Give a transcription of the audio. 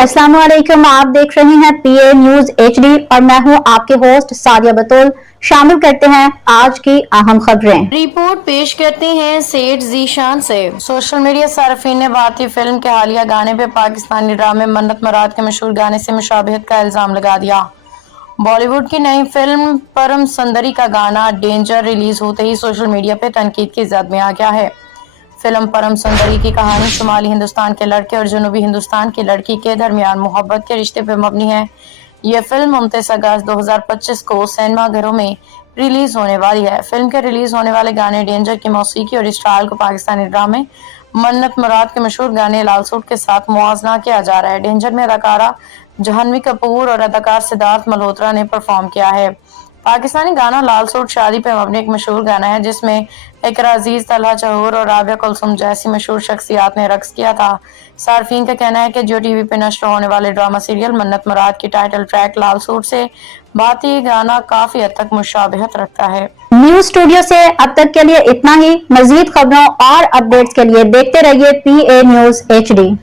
अस्सलाम वालेकुम। आप देख रहे हैं पीए न्यूज एचडी और मैं हूं आपके होस्ट सादिया बतूल। शामिल करते हैं आज की अहम खबरें। रिपोर्ट पेश करते हैं सेठ जीशान से। सोशल मीडिया सार्फिन ने भारतीय फिल्म के हालिया गाने पे पाकिस्तानी ड्रामे मन्नत मुराद के मशहूर गाने से मुशाबहत का इल्जाम लगा दिया। बॉलीवुड की नई फिल्म परम सुंदरी का गाना डेंजर रिलीज होते ही सोशल मीडिया पे तनकीद की जद में आ गया है। फिल्म परम सुंदरी की कहानी शुमाली हिंदुस्तान के लड़के और जनूबी हिंदुस्तान की लड़की के दरमियान मोहब्बत के रिश्ते पर मबनी है। यह फिल्म 29 अगस्त 2025 को सिनेमा घरों में रिलीज होने वाली है। फिल्म के रिलीज होने वाले गाने डेंजर की मौसीकी और स्टाइल को पाकिस्तानी ड्रामे मन्नत मुराद के मशहूर गाने लाल सूट के साथ मुआवजा किया जा रहा है। डेंजर में अदाकारा जाह्नवी कपूर और अदाकार सिद्धार्थ मल्होत्रा ने परफॉर्म किया है। पाकिस्तानी गाना लाल सूट शादी पे मबनी एक मशहूर गाना है जिसमें इकरा अजीज, तलहा जहूर और राबिया कुलसुम जैसी मशहूर शख्सियात ने रक्स किया था। सार्फिन का कहना है कि जियो टीवी पे नश्र होने वाले ड्रामा सीरियल मन्नत मुराद की टाइटल ट्रैक लाल सूट से भारतीय गाना काफी हद तक मुशाबहत रखता है। न्यूज स्टूडियो से अब तक के लिए इतना ही। मजीद खबरों और अपडेट्स के लिए देखते रहिए पीए न्यूज एचडी।